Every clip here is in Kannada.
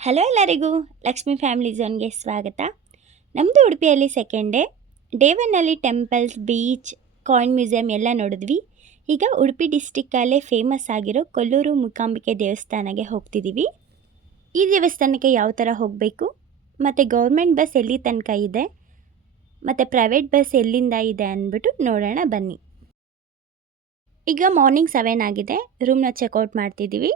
ಹಲೋ ಎಲ್ಲರಿಗೂ, ಲಕ್ಷ್ಮಿ ಫ್ಯಾಮಿಲಿ ಝೋನ್ಗೆ ಸ್ವಾಗತ. ನಮ್ಮದು ಉಡುಪಿಯಲ್ಲಿ ಸೆಕೆಂಡ್ ಡೇ 1ನಲ್ಲಿ ಟೆಂಪಲ್ಸ್, ಬೀಚ್, ಕಾಯಿನ್ ಮ್ಯೂಸಿಯಂ ಎಲ್ಲ ನೋಡಿದ್ವಿ. ಈಗ ಉಡುಪಿ ಡಿಸ್ಟಿಕ್ಕಲ್ಲೇ ಫೇಮಸ್ ಆಗಿರೋ ಕೊಲ್ಲೂರು ಮೂಕಾಂಬಿಕೆ ದೇವಸ್ಥಾನಕ್ಕೆ ಹೋಗ್ತಿದ್ದೀವಿ. ಈ ದೇವಸ್ಥಾನಕ್ಕೆ ಯಾವ ಥರ ಹೋಗಬೇಕು ಮತ್ತು ಗೌರ್ಮೆಂಟ್ ಬಸ್ ಎಲ್ಲಿ ತನಕ ಇದೆ ಮತ್ತು ಪ್ರೈವೇಟ್ ಬಸ್ ಎಲ್ಲಿಂದ ಇದೆ ಅಂದ್ಬಿಟ್ಟು ನೋಡೋಣ ಬನ್ನಿ. ಈಗ ಮಾರ್ನಿಂಗ್ 7 ಆಗಿದೆ. ರೂಮ್ನ ಚೆಕ್ಔಟ್ ಮಾಡ್ತಿದ್ದೀವಿ.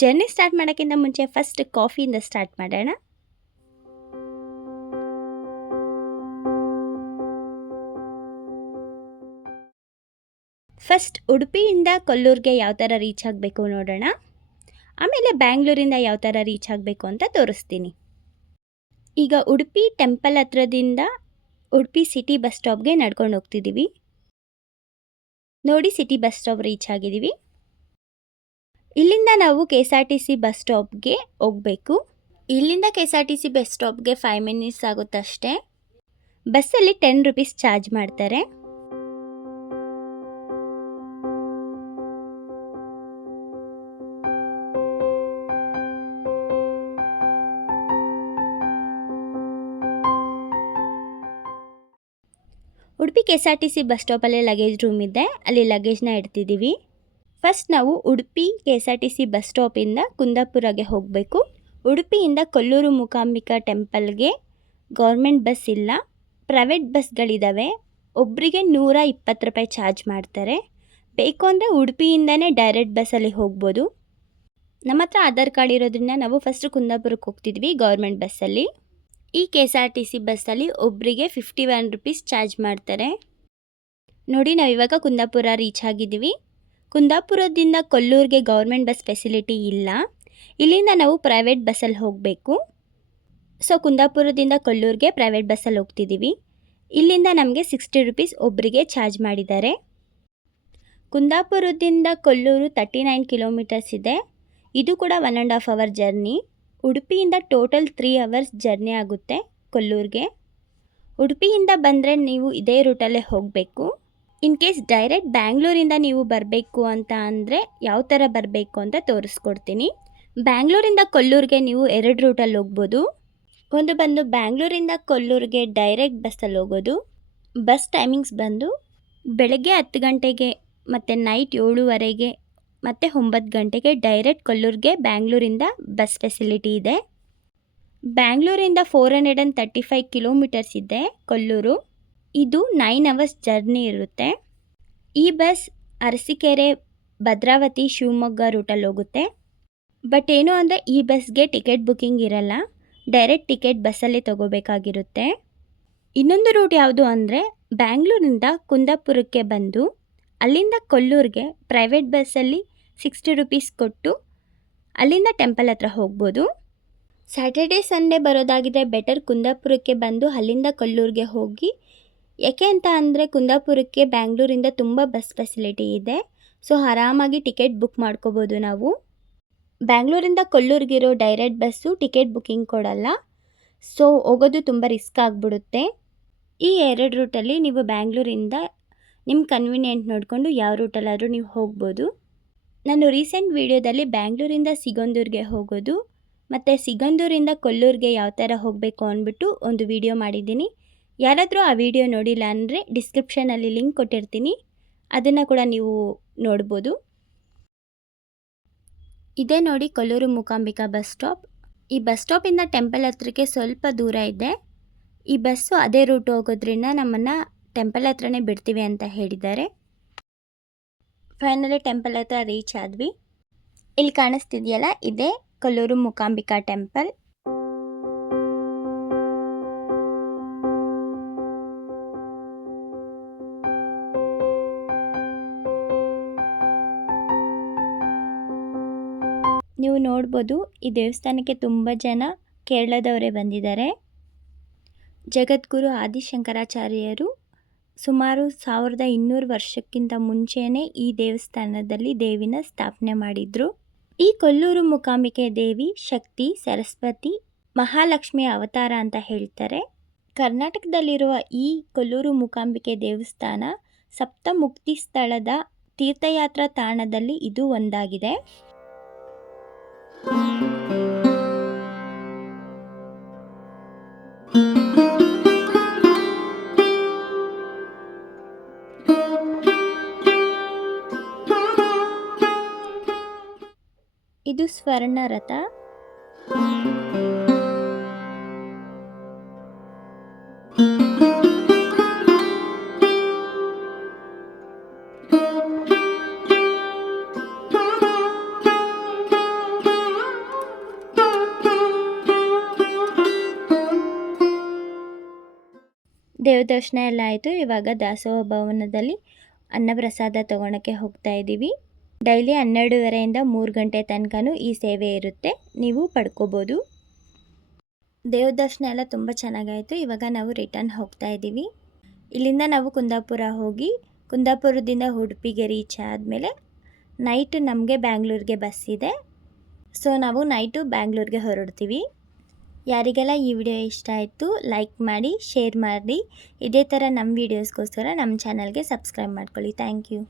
ಜರ್ನಿ ಸ್ಟಾರ್ಟ್ ಮಾಡೋಕ್ಕಿಂತ ಮುಂಚೆ ಫಸ್ಟ್ ಕಾಫಿಯಿಂದ ಸ್ಟಾರ್ಟ್ ಮಾಡೋಣ. ಫಸ್ಟ್ ಉಡುಪಿಯಿಂದ ಕೊಲ್ಲೂರಿಗೆ ಯಾವ ಥರ ರೀಚ್ ಆಗಬೇಕು ನೋಡೋಣ. ಆಮೇಲೆ ಬ್ಯಾಂಗ್ಳೂರಿಂದ ಯಾವ ಥರ ರೀಚ್ ಆಗಬೇಕು ಅಂತ ತೋರಿಸ್ತೀನಿ. ಈಗ ಉಡುಪಿ ಟೆಂಪಲ್ ಹತ್ರದಿಂದ ಉಡುಪಿ ಸಿಟಿ ಬಸ್ ಸ್ಟಾಪ್ಗೆ ನಡ್ಕೊಂಡು ಹೋಗ್ತಿದ್ದೀವಿ. ನೋಡಿ, ಸಿಟಿ ಬಸ್ ಸ್ಟಾಪ್ ರೀಚ್ ಆಗಿದ್ದೀವಿ. ಇಲ್ಲಿಂದ ನಾವು KSRTC ಬಸ್ ಸ್ಟಾಪ್ಗೆ ಹೋಗಬೇಕು. ಇಲ್ಲಿಂದ KSRTC ಬಸ್ ಸ್ಟಾಪ್ಗೆ 5 ಮಿನಿಟ್ಸ್ ಆಗುತ್ತಷ್ಟೇ. ಬಸ್ಸಲ್ಲಿ 10 ರೂಪೀಸ್ ಚಾರ್ಜ್ ಮಾಡ್ತಾರೆ. ಉಡುಪಿ KSRTC ಬಸ್ ಸ್ಟಾಪಲ್ಲಿ ಲಗೇಜ್ ರೂಮ್ ಇದೆ, ಅಲ್ಲಿ ಲಗೇಜ್ನ ಇಡ್ತಿದ್ದೀವಿ. ಫಸ್ಟ್ ನಾವು ಉಡುಪಿ KSRTC ಬಸ್ ಸ್ಟಾಪಿಂದ ಕುಂದಾಪುರಗೆ ಹೋಗಬೇಕು. ಉಡುಪಿಯಿಂದ ಕೊಲ್ಲೂರು ಮೂಕಾಂಬಿಕಾ ಟೆಂಪಲ್ಗೆ ಗೌರ್ಮೆಂಟ್ ಬಸ್ ಇಲ್ಲ, ಪ್ರೈವೇಟ್ ಬಸ್ಗಳಿದ್ದಾವೆ. ಒಬ್ಬರಿಗೆ 120 ರೂಪಾಯಿ ಚಾರ್ಜ್ ಮಾಡ್ತಾರೆ. ಬೇಕು ಅಂದರೆ ಉಡುಪಿಯಿಂದನೇ ಡೈರೆಕ್ಟ್ ಬಸ್ಸಲ್ಲಿ ಹೋಗ್ಬೋದು. ನಮ್ಮ ಹತ್ರ ಆಧಾರ್ ಕಾರ್ಡ್ ಇರೋದ್ರಿಂದ ನಾವು ಫಸ್ಟ್ ಕುಂದಾಪುರಕ್ಕೆ ಹೋಗ್ತಿದ್ವಿ ಗೌರ್ಮೆಂಟ್ ಬಸ್ಸಲ್ಲಿ. ಈ KSRTC ಬಸ್ಸಲ್ಲಿ ಒಬ್ಬರಿಗೆ 51 ರೂಪೀಸ್ ಚಾರ್ಜ್ ಮಾಡ್ತಾರೆ. ನೋಡಿ, ನಾವಿವಾಗ ಕುಂದಾಪುರ ರೀಚ್ ಆಗಿದ್ದೀವಿ. ಕುಂದಾಪುರದಿಂದ ಕೊಲ್ಲೂರಿಗೆ ಗೌರ್ಮೆಂಟ್ ಬಸ್ ಫೆಸಿಲಿಟಿ ಇಲ್ಲ. ಇಲ್ಲಿಂದ ನಾವು ಪ್ರೈವೇಟ್ ಬಸ್ಸಲ್ಲಿ ಹೋಗಬೇಕು. ಸೊ ಕುಂದಾಪುರದಿಂದ ಕೊಲ್ಲೂರಿಗೆ ಪ್ರೈವೇಟ್ ಬಸ್ಸಲ್ಲಿ ಹೋಗ್ತಿದ್ದೀವಿ. ಇಲ್ಲಿಂದ ನಮಗೆ 60 ರೂಪೀಸ್ ಒಬ್ಬರಿಗೆ ಚಾರ್ಜ್ ಮಾಡಿದ್ದಾರೆ. ಕುಂದಾಪುರದಿಂದ ಕೊಲ್ಲೂರು 39 ಕಿಲೋಮೀಟರ್ಸ್ ಇದೆ. ಇದು ಕೂಡ 1.5 ಅವರ್ ಜರ್ನಿ. ಉಡುಪಿಯಿಂದ ಟೋಟಲ್ 3 ಅವರ್ಸ್ ಜರ್ನಿ ಆಗುತ್ತೆ ಕೊಲ್ಲೂರಿಗೆ. ಉಡುಪಿಯಿಂದ ಬಂದರೆ ನೀವು ಇದೇ ರೂಟಲ್ಲೇ ಹೋಗಬೇಕು. ಇನ್ ಕೇಸ್ ಡೈರೆಕ್ಟ್ ಬ್ಯಾಂಗ್ಳೂರಿಂದ ನೀವು ಬರಬೇಕು ಅಂತ ಅಂದರೆ ಯಾವ ಥರ ಬರಬೇಕು ಅಂತ ತೋರಿಸ್ಕೊಡ್ತೀನಿ. ಬ್ಯಾಂಗ್ಳೂರಿಂದ ಕೊಲ್ಲೂರಿಗೆ ನೀವು 2 ರೂಟಲ್ಲಿ ಹೋಗ್ಬೋದು. ಒಂದು ಬಂದು ಬ್ಯಾಂಗ್ಳೂರಿಂದ ಕೊಲ್ಲೂರಿಗೆ ಡೈರೆಕ್ಟ್ ಬಸ್ಸಲ್ಲಿ ಹೋಗೋದು. ಬಸ್ ಟೈಮಿಂಗ್ಸ್ ಬಂದು ಬೆಳಗ್ಗೆ 10 ಗಂಟೆಗೆ ಮತ್ತು ನೈಟ್ 7:15 ಮತ್ತು 9 ಗಂಟೆಗೆ ಡೈರೆಕ್ಟ್ ಕೊಲ್ಲೂರಿಗೆ ಬ್ಯಾಂಗ್ಳೂರಿಂದ ಬಸ್ ಫೆಸಿಲಿಟಿ ಇದೆ. ಬ್ಯಾಂಗ್ಳೂರಿಂದ 435 ಕಿಲೋಮೀಟರ್ಸ್ ಇದೆ ಕೊಲ್ಲೂರು. ಇದು 9 ಅವರ್ಸ್ ಜರ್ನಿ ಇರುತ್ತೆ. ಈ ಬಸ್ ಅರಸೀಕೆರೆ, ಭದ್ರಾವತಿ, ಶಿವಮೊಗ್ಗ ರೂಟಲ್ಲಿ ಹೋಗುತ್ತೆ. ಬಟ್ ಏನು ಅಂದರೆ ಈ ಬಸ್ಗೆ ಟಿಕೆಟ್ ಬುಕ್ಕಿಂಗ್ ಇರಲ್ಲ, ಡೈರೆಕ್ಟ್ ಟಿಕೆಟ್ ಬಸ್ಸಲ್ಲೇ ತೊಗೋಬೇಕಾಗಿರುತ್ತೆ. ಇನ್ನೊಂದು ರೂಟ್ ಯಾವುದು ಅಂದರೆ ಬ್ಯಾಂಗ್ಳೂರಿಂದ ಕುಂದಾಪುರಕ್ಕೆ ಬಂದು ಅಲ್ಲಿಂದ ಕೊಲ್ಲೂರಿಗೆ ಪ್ರೈವೇಟ್ ಬಸ್ಸಲ್ಲಿ 60 ರೂಪೀಸ್ ಕೊಟ್ಟು ಅಲ್ಲಿಂದ ಟೆಂಪಲ್ ಹತ್ರ ಹೋಗ್ಬೋದು. ಸ್ಯಾಟರ್ಡೇ ಸಂಡೇ ಬರೋದಾಗಿದ್ದರೆ ಬೆಟರ್ ಕುಂದಾಪುರಕ್ಕೆ ಬಂದು ಅಲ್ಲಿಂದ ಕೊಲ್ಲೂರಿಗೆ ಹೋಗಿ. ಯಾಕೆ ಅಂತ ಅಂದರೆ ಕುಂದಾಪುರಕ್ಕೆ ಬ್ಯಾಂಗ್ಳೂರಿಂದ ತುಂಬ ಬಸ್ ಫೆಸಿಲಿಟಿ ಇದೆ. ಸೊ ಆರಾಮಾಗಿ ಟಿಕೆಟ್ ಬುಕ್ ಮಾಡ್ಕೋಬೋದು ನಾವು. ಬ್ಯಾಂಗ್ಳೂರಿಂದ ಕೊಲ್ಲೂರಿಗಿರೋ ಡೈರೆಕ್ಟ್ ಬಸ್ಸು ಟಿಕೆಟ್ ಬುಕ್ಕಿಂಗ್ ಕೊಡಲ್ಲ. ಸೊ ಹೋಗೋದು ತುಂಬ ರಿಸ್ಕ್ ಆಗಿಬಿಡುತ್ತೆ. ಈ 2 ರೂಟಲ್ಲಿ ನೀವು ಬ್ಯಾಂಗ್ಳೂರಿಂದ ನಿಮ್ಮ ಕನ್ವೀನಿಯೆಂಟ್ ನೋಡಿಕೊಂಡು ಯಾವ ರೂಟಲ್ಲಾದರೂ ನೀವು ಹೋಗ್ಬೋದು. ನಾನು ರೀಸೆಂಟ್ ವೀಡಿಯೋದಲ್ಲಿ ಬ್ಯಾಂಗ್ಳೂರಿಂದ ಸಿಗಂದೂರಿಗೆ ಹೋಗೋದು ಮತ್ತು ಸಿಗಂದೂರಿಂದ ಕೊಲ್ಲೂರಿಗೆ ಯಾವ ಥರ ಹೋಗಬೇಕು ಅಂದ್ಬಿಟ್ಟು ಒಂದು ವಿಡಿಯೋ ಮಾಡಿದ್ದೀನಿ. ಯಾರಾದರೂ ಆ ವಿಡಿಯೋ ನೋಡಿಲ್ಲ ಅಂದರೆ ಡಿಸ್ಕ್ರಿಪ್ಷನಲ್ಲಿ ಲಿಂಕ್ ಕೊಟ್ಟಿರ್ತೀನಿ, ಅದನ್ನು ಕೂಡ ನೀವು ನೋಡ್ಬೋದು. ಇದೇ ನೋಡಿ ಕೊಲ್ಲೂರು ಮೂಕಾಂಬಿಕಾ ಬಸ್ ಸ್ಟಾಪ್. ಈ ಬಸ್ ಸ್ಟಾಪಿಂದ ಟೆಂಪಲ್ ಹತ್ರಕ್ಕೆ ಸ್ವಲ್ಪ ದೂರ ಇದೆ. ಈ ಬಸ್ಸು ಅದೇ ರೂಟ್ ಹೋಗೋದ್ರಿಂದ ನಮ್ಮನ್ನು ಟೆಂಪಲ್ ಹತ್ರನೇ ಬಿಡ್ತೀವಿ ಅಂತ ಹೇಳಿದ್ದಾರೆ. ಫೈನಲಿ ಟೆಂಪಲ್ ಹತ್ರ ರೀಚ್ ಆದ್ವಿ. ಇಲ್ಲಿ ಕಾಣಿಸ್ತಿದೆಯಲ್ಲ, ಇದೇ ಕೊಲ್ಲೂರು ಮೂಕಾಂಬಿಕಾ ಟೆಂಪಲ್. ನೀವು ನೋಡ್ಬೋದು, ಈ ದೇವಸ್ಥಾನಕ್ಕೆ ತುಂಬ ಜನ ಕೇರಳದವರೇ ಬಂದಿದ್ದಾರೆ. ಜಗದ್ಗುರು ಆದಿ ಶಂಕರಾಚಾರ್ಯರು ಸುಮಾರು 1200 ವರ್ಷಕ್ಕಿಂತ ಮುಂಚೆನೇ ಈ ದೇವಸ್ಥಾನದಲ್ಲಿ ದೇವಿನ ಸ್ಥಾಪನೆ ಮಾಡಿದರು. ಈ ಕೊಲ್ಲೂರು ಮೂಕಾಂಬಿಕೆ ದೇವಿ ಶಕ್ತಿ, ಸರಸ್ವತಿ, ಮಹಾಲಕ್ಷ್ಮಿ ಅವತಾರ ಅಂತ ಹೇಳ್ತಾರೆ. ಕರ್ನಾಟಕದಲ್ಲಿರುವ ಈ ಕೊಲ್ಲೂರು ಮೂಕಾಂಬಿಕೆ ದೇವಸ್ಥಾನ ಸಪ್ತಮುಕ್ತಿ ಸ್ಥಳದ ತೀರ್ಥಯಾತ್ರಾ ತಾಣದಲ್ಲಿ ಇದು ಒಂದಾಗಿದೆ. ಸ್ವರ್ಣ ರಥ. ದೇವದರ್ಶನ ಎಲ್ಲ ಆಯಿತು. ಇವಾಗ ದಾಸೋಹ ಭವನದಲ್ಲಿ ಅನ್ನಪ್ರಸಾದ ತೊಗೊಳಕ್ಕೆ ಹೋಗ್ತಾ ಇದ್ದೀವಿ. ಡೈಲಿ 12:30ಯಿಂದ 3 ಗಂಟೆ ತನಕನೂ ಈ ಸೇವೆ ಇರುತ್ತೆ, ನೀವು ಪಡ್ಕೋಬೋದು. ದೇವದರ್ಶನ ಎಲ್ಲ ತುಂಬ ಚೆನ್ನಾಗಾಯಿತು. ಇವಾಗ ನಾವು ರಿಟರ್ನ್ ಹೋಗ್ತಾ ಇದ್ದೀವಿ. ಇಲ್ಲಿಂದ ನಾವು ಕುಂದಾಪುರ ಹೋಗಿ ಕುಂದಾಪುರದಿಂದ ಉಡುಪಿಗೆ ರೀಚ್ ಆದಮೇಲೆ ನೈಟ್ ನಮಗೆ ಬ್ಯಾಂಗ್ಳೂರಿಗೆ ಬಸ್ ಇದೆ. ಸೊ ನಾವು ನೈಟು ಬ್ಯಾಂಗ್ಳೂರಿಗೆ ಹೊರಡ್ತೀವಿ. ಯಾರಿಗೆಲ್ಲ ಈ ವಿಡಿಯೋ ಇಷ್ಟ ಆಯಿತು ಲೈಕ್ ಮಾಡಿ, ಶೇರ್ ಮಾಡಿ. ಇದೇ ಥರ ನಮ್ಮ ವೀಡಿಯೋಸ್ಗೋಸ್ಕರ ನಮ್ಮ ಚಾನಲ್ಗೆ ಸಬ್ಸ್ಕ್ರೈಬ್ ಮಾಡ್ಕೊಳ್ಳಿ. Thank you.